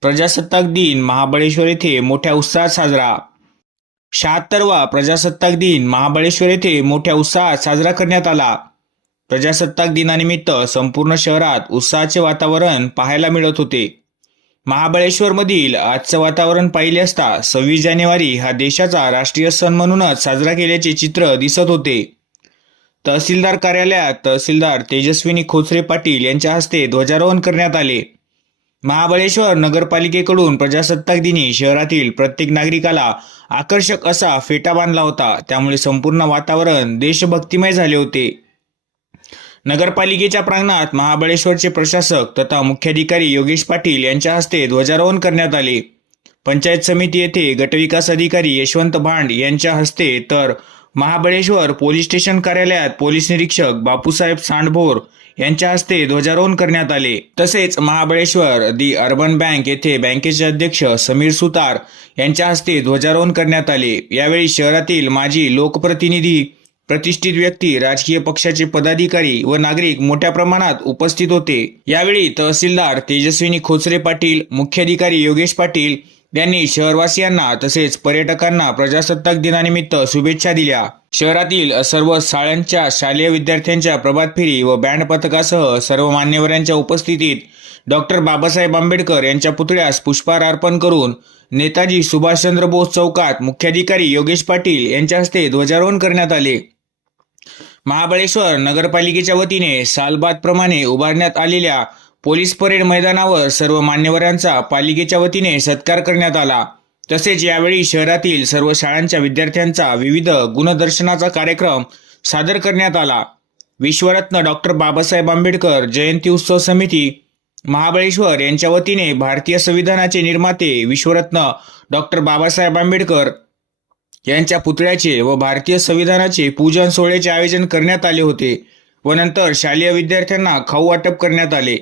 प्रजासत्ताक दिन महाबळेश्वर येथे मोठ्या उत्साहात साजरा. शहात्तरवा प्रजासत्ताक दिन महाबळेश्वर येथे मोठ्या उत्साहात साजरा करण्यात आला. प्रजासत्ताक दिनानिमित्त संपूर्ण शहरात उत्साहाचे वातावरण पाहायला मिळत होते. महाबळेश्वरमधील आजचं वातावरण पाहिले असता सव्वीस जानेवारी हा देशाचा राष्ट्रीय सण म्हणूनच साजरा केल्याचे चित्र दिसत होते. तहसीलदार कार्यालयात तहसीलदार तेजस्विनी खोचरे पाटील यांच्या हस्ते ध्वजारोहण करण्यात आले. महाबळेश्वर नगरपालिकेकडून प्रजासत्ताक दिनी शहरातील प्रत्येक नागरिकाला आकर्षक असा फेटा बांधला होता. त्यामुळे संपूर्ण वातावरण देशभक्तिमय झाले होते. नगरपालिकेच्या प्रांगणात महाबळेश्वरचे प्रशासक तथा मुख्याधिकारी योगेश पाटील यांच्या हस्ते ध्वजारोहण करण्यात आले. पंचायत समिती येथे गटविकास अधिकारी यशवंत भांड यांच्या हस्ते तर महाबळेश्वर पोलीस स्टेशन कार्यालयात पोलीस निरीक्षक बापूसाहेब सांडभोर यांच्या हस्ते ध्वजारोहण करण्यात आले. तसेच महाबळेश्वर दी अर्बन बँक येथे बँकेचे अध्यक्ष समीर सुतार यांच्या हस्ते ध्वजारोहण करण्यात आले. यावेळी शहरातील माजी लोकप्रतिनिधी प्रतिष्ठित व्यक्ती राजकीय पक्षाचे पदाधिकारी व नागरिक मोठ्या प्रमाणात उपस्थित होते. यावेळी तहसीलदार तेजस्विनी खोचरे पाटील मुख्याधिकारी योगेश पाटील त्यांनी शहरवासियांना तसेच पर्यटकांना प्रजासत्ताक दिनानिमित्त शुभेच्छा दिल्या. शहरातील सर्व शाळांच्या शालेय विद्यार्थ्यांच्या प्रभात फेरी व बँड पथकासह सर्व मान्यवरांच्या उपस्थितीत डॉक्टर बाबासाहेब आंबेडकर यांच्या पुतळ्यास पुष्पहार अर्पण करून नेताजी सुभाषचंद्र बोस चौकात मुख्याधिकारी योगेश पाटील यांच्या हस्ते ध्वजारोहण करण्यात आले. महाबळेश्वर नगरपालिकेच्या वतीने सालबादप्रमाणे उभारण्यात आलेल्या पोलीस परेड मैदानावर सर्व मान्यवरांचा पालिकेच्या वतीने सत्कार करण्यात आला. तसेच यावेळी शहरातील सर्व शाळांच्या विद्यार्थ्यांचा विविध गुणदर्शनाचा कार्यक्रम सादर करण्यात आला. विश्वरत्न डॉक्टर बाबासाहेब आंबेडकर जयंती उत्सव समिती महाबळेश्वर यांच्या वतीने भारतीय संविधानाचे निर्माते विश्वरत्न डॉक्टर बाबासाहेब आंबेडकर यांच्या पुतळ्याचे व भारतीय संविधानाचे पूजन सोहळ्याचे आयोजन करण्यात आले होते व नंतर शालेय विद्यार्थ्यांना खाऊ वाटप करण्यात आले.